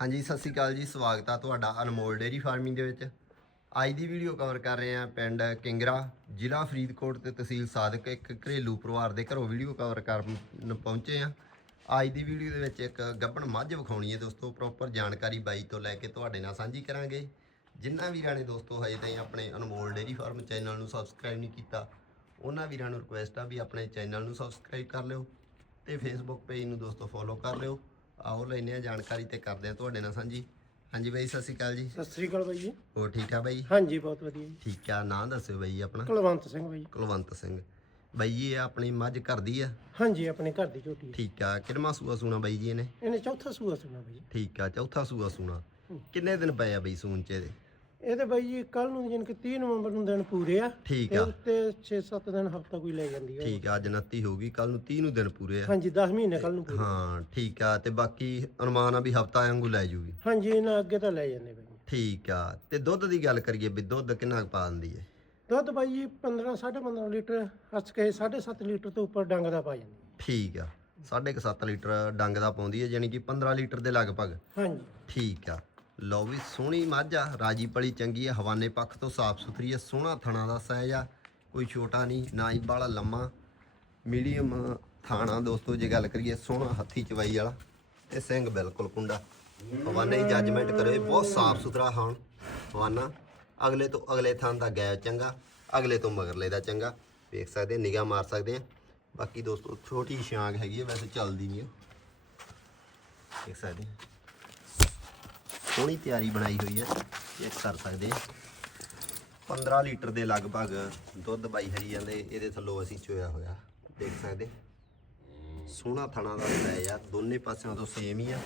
ਹਾਂਜੀ, ਸਤਿ ਸ਼੍ਰੀ ਅਕਾਲ ਜੀ, ਸਵਾਗਤ ਆ ਤੁਹਾਡਾ ਅਨਮੋਲ ਡੇਰੀ ਫਾਰਮਿੰਗ ਦੇ ਵਿੱਚ। ਅੱਜ ਦੀ ਵੀਡੀਓ ਕਵਰ ਕਰ ਰਹੇ ਆ ਪਿੰਡ ਕਿੰਗਰਾ, ਜ਼ਿਲ੍ਹਾ ਫਰੀਦਕੋਟ ਤੇ ਤਹਿਸੀਲ ਸਾਦਕ, ਇੱਕ ਘਰੇਲੂ ਪਰਿਵਾਰ ਦੇ ਘਰੋਂ ਵੀਡੀਓ ਕਵਰ ਕਰਨ ਪਹੁੰਚੇ ਆ। ਅੱਜ ਦੀ ਵੀਡੀਓ ਦੇ ਵਿੱਚ ਇੱਕ ਗੱਬਣ ਮੱਝ ਵਿਖਾਉਣੀ ਹੈ ਦੋਸਤੋ ਪ੍ਰੋਪਰ ਜਾਣਕਾਰੀ ਬਾਈ ਤੋਂ ਲੈ ਕੇ ਤੁਹਾਡੇ ਨਾਲ ਸਾਂਝੀ ਕਰਾਂਗੇ। ਜਿਨ੍ਹਾਂ ਵੀਰਾਂ ਨੇ ਦੋਸਤੋ, ਹਜੇ ਤਾਈਂ ਆਪਣੇ ਅਨਮੋਲ ਡੇਰੀ ਫਾਰਮ ਚੈਨਲ ਨੂੰ ਸਬਸਕ੍ਰਾਈਬ ਨਹੀਂ ਕੀਤਾ, ਉਹਨਾਂ ਵੀਰਾਂ ਨੂੰ ਰਿਕੁਐਸਟ ਆ ਵੀ ਆਪਣੇ ਚੈਨਲ ਨੂੰ ਸਬਸਕ੍ਰਾਈਬ ਕਰ ਲਿਓ ਤੇ ਫੇਸਬੁੱਕ ਪੇਜ ਨੂੰ ਦੋਸਤੋ ਫੋਲੋ ਕਰ ਲਿਓ। ਆਓ ਲੈਨੇ ਆ ਜਾਣਕਾਰੀ ਤੇ ਕਰਦੇ ਆ ਤੁਹਾਡੇ ਨਾਲ ਸਾਂਝੀ। ਹਾਂਜੀ ਬਾਈ ਸਤਿ ਸ਼੍ਰੀ ਅਕਾਲ ਜੀ। ਸਤਿ ਸ੍ਰੀ ਅਕਾਲ ਬਾਈ ਜੀ। ਹੋਰ ਠੀਕ ਆ ਬਾਈ? ਹਾਂਜੀ ਬਹੁਤ ਵਧੀਆ ਜੀ। ਠੀਕ ਆ ਨਾਂ ਦੱਸਿਓ ਬਾਈ ਆਪਣਾ। ਕੁਲਵੰਤ ਸਿੰਘ ਬਾਈ। ਕੁਲਵੰਤ ਸਿੰਘ। ਬਾਈ ਜੀ ਇਹ ਆਪਣੀ ਮੱਝ ਘਰ ਦੀ ਆ? ਹਾਂਜੀ ਆਪਣੇ ਘਰ ਦੀ ਝੋਟੀ ਹੈ। ਠੀਕ ਆ ਕਿੰਨਵਾਂ ਸੂਆ ਸੂਣਾ ਬਾਈ ਜੀ ਇਹਨੇ? ਇਹਨੇ ਚੌਥਾ ਸੂਆ ਸੁਣਾ ਬਾਈ। ਠੀਕ ਆ ਚੌਥਾ ਸੂਆ ਸੂਣਾ। ਕਿੰਨੇ ਦਿਨ ਪਏ ਆ ਬਾਈ ਸੂਣ ਚ ਇਹਦੇ? ਇਹਦੇ ਬਾਈ ਜੀ ਕੱਲ ਨੂੰ ਜਾਣੀ ਕਿ 30 ਨਵੰਬਰ ਨੂੰ ਦਿਨ ਪੂਰੇ ਆ। ਠੀਕ ਤੇ ਆ। ਉੱਤੇ 6-7 ਦਿਨ ਹਫਤਾ ਕੋਈ ਲੈ ਜਾਂਦੀ ਹੈ ਠੀਕ ਆ ਅੱਜ 29 ਹੋਊਗੀ ਕੱਲ ਨੂੰ 30 ਨੂੰ ਦਿਨ ਪੂਰੇ ਆ। ਹਾਂਜੀ 10 ਮਹੀਨੇ ਕੱਲ ਨੂੰ ਪੂਰੇ। ਹਾਂ ਠੀਕ ਆ ਤੇ ਬਾਕੀ ਅਨੁਮਾਨ ਆ ਵੀ ਹਫਤਾ ਵਾਂਗੂ ਲੈ ਜੂਗੀ। ਹਾਂਜੀ ਇਹਨਾਂ ਅੱਗੇ ਤਾਂ ਲੈ ਜਾਂਦੇ ਬਾਈ। ਠੀਕ ਆ ਤੇ ਦੁੱਧ ਦੀ ਗੱਲ ਕਰੀਏ ਵੀ ਦੁੱਧ ਕਿੰਨਾ ਪਾ ਦਿੰਦੀ ਹੈ ਦੁੱਧ ਬਾਈ ਜੀ 15 15.5 ਲੀਟਰ ਹੱਸ ਕੇ 7.5 ਲੀਟਰ ਤੋਂ ਉੱਪਰ ਡੰਗ ਦਾ ਪਾ ਜਾਂਦੀ ਠੀਕ ਆ 7.5 ਲੀਟਰ ਡੰਗ ਦਾ ਪਾਉਂਦੀ ਹੈ ਯਾਨੀ ਕਿ 15 ਲੀਟਰ ਦੇ ਲਗਭਗ। ਹਾਂਜੀ। ਠੀਕ ਆ ਲਓ ਵੀ ਸੋਹਣੀ ਮੱਝ ਆ, ਰਾਜੀ ਪਲੀ ਚੰਗੀ ਆ, ਹਵਾਨੇ ਪੱਖ ਤੋਂ ਸਾਫ਼ ਸੁਥਰੀ ਆ, ਸੋਹਣਾ ਥਣਾ ਦਾ ਸਾਈਜ਼ ਆ, ਕੋਈ ਛੋਟਾ ਨਹੀਂ, ਨਾ ਹੀ ਬਾਲਾ ਲੰਮਾ ਮੀਡੀਅਮ ਥਾਣਾ ਦੋਸਤੋ, ਜੇ ਗੱਲ ਕਰੀਏ ਸੋਹਣਾ ਹੱਥੀ ਚਵਾਈ ਵਾਲਾ ਤੇ ਸਿੰਘ ਬਿਲਕੁਲ ਕੁੰਡਾ। ਹਵਾਨੇ ਦੀ ਜੱਜਮੈਂਟ ਕਰੋ, ਇਹ ਬਹੁਤ ਸਾਫ਼ ਸੁਥਰਾ ਹਾਣ ਹਵਾਨਾ। ਅਗਲੇ ਤੋਂ ਅਗਲੇ ਥਾਂ ਦਾ ਗੈਪ ਚੰਗਾ, ਅਗਲੇ ਤੋਂ ਮਗਰਲੇ ਦਾ ਚੰਗਾ, ਵੇਖ ਸਕਦੇ ਨਿਗਾਹ ਮਾਰ ਸਕਦੇ ਆ। ਬਾਕੀ ਦੋਸਤੋ, ਛੋਟੀ ਛਾਂਗ ਹੈਗੀ ਹੈ ਵੈਸੇ ਚੱਲਦੀ ਨਹੀਂ ਉਹ ਵੇਖ ਸਕਦੇ ਸੋਹਣੀ ਤਿਆਰੀ ਬਣਾਈ ਹੋਈ ਹੈ। ਚੈੱਕ ਕਰ ਸਕਦੇ ਆ 15 ਲੀਟਰ ਦੇ ਲਗਭਗ ਦੁੱਧ ਬਾਈ ਹਰੀ ਜਾਂਦੇ, ਇਹਦੇ ਥੱਲੋਂ ਅਸੀਂ ਚੋਇਆ ਹੋਇਆ। ਦੇਖ ਸਕਦੇ ਸੋਹਣਾ ਥਣਾ ਦਾ ਲੈ ਆ ਦੋਨੇ ਪਾਸਿਆਂ ਤੋਂ ਸੇਮ ਹੀ ਆ।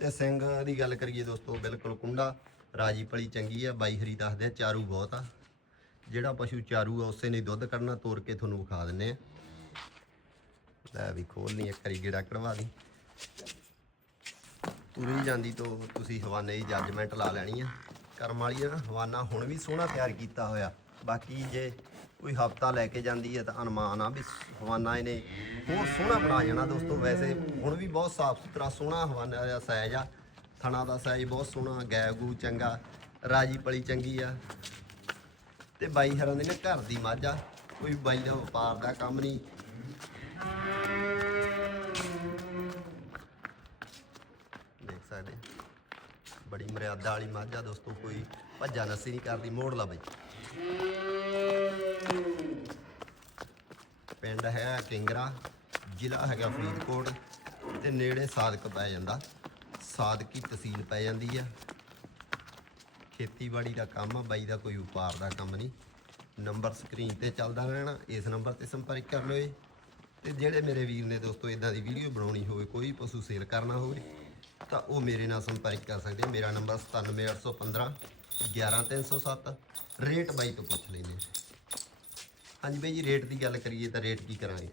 ਤੇ ਸਿੰਘ ਦੀ ਗੱਲ ਕਰੀਏ ਦੋਸਤੋ, ਬਿਲਕੁਲ ਕੁੰਡਾ। ਰਾਜੀ ਪਲੀ ਚੰਗੀ ਆ, ਬਾਈ ਹਰੀ ਦੱਸਦੇ ਆ, ਚਾਰੂ ਬਹੁਤ ਆ। ਜਿਹੜਾ ਪਸ਼ੂ ਚਾਰੂ ਆ, ਉਸੇ ਨੇ ਦੁੱਧ ਕੱਢਣਾ ਤੋੜ ਕੇ ਤੁਹਾਨੂੰ ਵਿਖਾ ਦਿੰਨੇ ਆ। ਲੈ ਵੀ ਖੋਲਣੀ ਇੱਕ ਵਾਰੀ ਗੇੜਾ ਕਢਵਾ ਦੀ। ਤੁਰੀ ਜਾਂਦੀ ਤੋਂ ਤੁਸੀਂ ਹਵਾਨੇ ਦੀ ਜੱਜਮੈਂਟ ਲਾ ਲੈਣੀ ਆ। ਕਰਮ ਵਾਲੀ ਆ ਹਵਾਨਾ ਹੁਣ ਵੀ ਸੋਹਣਾ ਤਿਆਰ ਕੀਤਾ ਹੋਇਆ। ਬਾਕੀ ਜੇ ਕੋਈ ਹਫਤਾ ਲੈ ਕੇ ਜਾਂਦੀ ਹੈ ਤਾਂ ਅਨੁਮਾਨ ਆ ਵੀ ਹਵਾਨਾ ਇਹਨੇ ਹੋਰ ਸੋਹਣਾ ਬਣਾ ਜਾਣਾ ਦੋਸਤੋ। ਵੈਸੇ ਹੁਣ ਵੀ ਬਹੁਤ ਸਾਫ਼ ਸੁਥਰਾ ਸੋਹਣਾ ਹਵਾਨਾ ਦਾ ਸਾਈਜ਼ ਆ। ਥਣਾ ਦਾ ਸਾਈਜ਼ ਬਹੁਤ ਸੋਹਣਾ ਗੈ ਗੂ ਚੰਗਾ, ਰਾਜੀ ਪਲੀ ਚੰਗੀ ਆ। ਤੇ ਬਾਈ ਹਰਾਂ ਦੇ ਨੇ ਘਰ ਦੀ ਮੱਝ ਆ, ਕੋਈ ਬਾਈ ਦਾ ਵਪਾਰ ਦਾ ਕੰਮ ਨਹੀਂ। ਸਕਦੇ ਬੜੀ ਮਰਿਆਦਾ ਵਾਲੀ ਮੱਝ ਆ ਦੋਸਤੋ, ਕੋਈ ਭੱਜਾ ਨਸੀ ਨਹੀਂ ਕਰਦੀ, ਮੋੜ ਲਾ ਬਈ। ਪਿੰਡ ਹੈ ਕਿੰਗਰਾ, ਜ਼ਿਲ੍ਹਾ ਹੈਗਾ ਫਰੀਦਕੋਟ ਤੇ ਨੇੜੇ ਸਾਦਕ ਪੈ ਜਾਂਦਾ। ਸਾਦਕੀ ਤਹਿਸੀਲ ਪੈ ਜਾਂਦੀ ਆ। ਖੇਤੀਬਾੜੀ ਦਾ ਕੰਮ ਆ, ਬਾਈ ਦਾ ਕੋਈ ਵਪਾਰ ਦਾ ਕੰਮ ਨਹੀਂ। ਨੰਬਰ ਸਕਰੀਨ ਤੇ ਚੱਲਦਾ ਰਹਿਣਾ, ਇਸ ਨੰਬਰ ਤੇ ਸੰਪਰਕ ਕਰ ਲਓ ਜੀ। ਤੇ ਜਿਹੜੇ ਮੇਰੇ ਵੀਰ ਨੇ ਦੋਸਤੋ ਇਦਾਂ ਦੀ ਵੀਡੀਓ ਬਣਾਉਣੀ ਹੋਵੇ, ਕੋਈ ਪਸ਼ੂ ਸੇਲ ਕਰਨਾ ਹੋਵੇ ਤਾਂ ਉਹ ਮੇਰੇ ਨਾਲ ਸੰਪਰਕ ਕਰ ਸਕਦੇ ਆ। ਮੇਰਾ ਨੰਬਰ 97815 11307 ਰੇਟ ਬਾਈ ਤੋਂ ਪੁੱਛ ਲੈਂਦੇ ਹਾਂ। ਹਾਂਜੀ ਬਾਈ ਜੀ ਰੇਟ ਦੀ ਗੱਲ ਕਰੀਏ ਤਾਂ ਰੇਟ ਕੀ ਕਰਾਂਗੇ?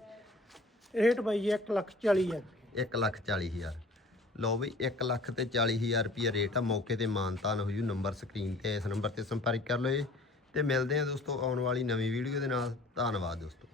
ਰੇਟ ਬਾਈ ਜੀ 1 ਲੱਖ 40 ਹਜ਼ਾਰ। 1 ਲੱਖ 40 ਹਜ਼ਾਰ। ਲਓ ਬਈ 1 ਲੱਖ ਤੇ 40 ਹਜ਼ਾਰ ਰੁਪਿਆ ਰੇਟ ਆ। ਮੌਕੇ ਤੇ ਮਾਨਤਾਨ ਹੋ ਜੂ ਨੰਬਰ ਸਕਰੀਨ ਤੇ। ਇਸ ਨੰਬਰ ਤੇ ਸੰਪਰਕ ਕਰ ਲਓ। ਤੇ ਮਿਲਦੇ ਆ ਦੋਸਤੋ ਆਉਣ ਵਾਲੀ ਨਵੀਂ ਵੀਡੀਓ ਦੇ ਨਾਲ। ਧੰਨਵਾਦ ਦੋਸਤੋ।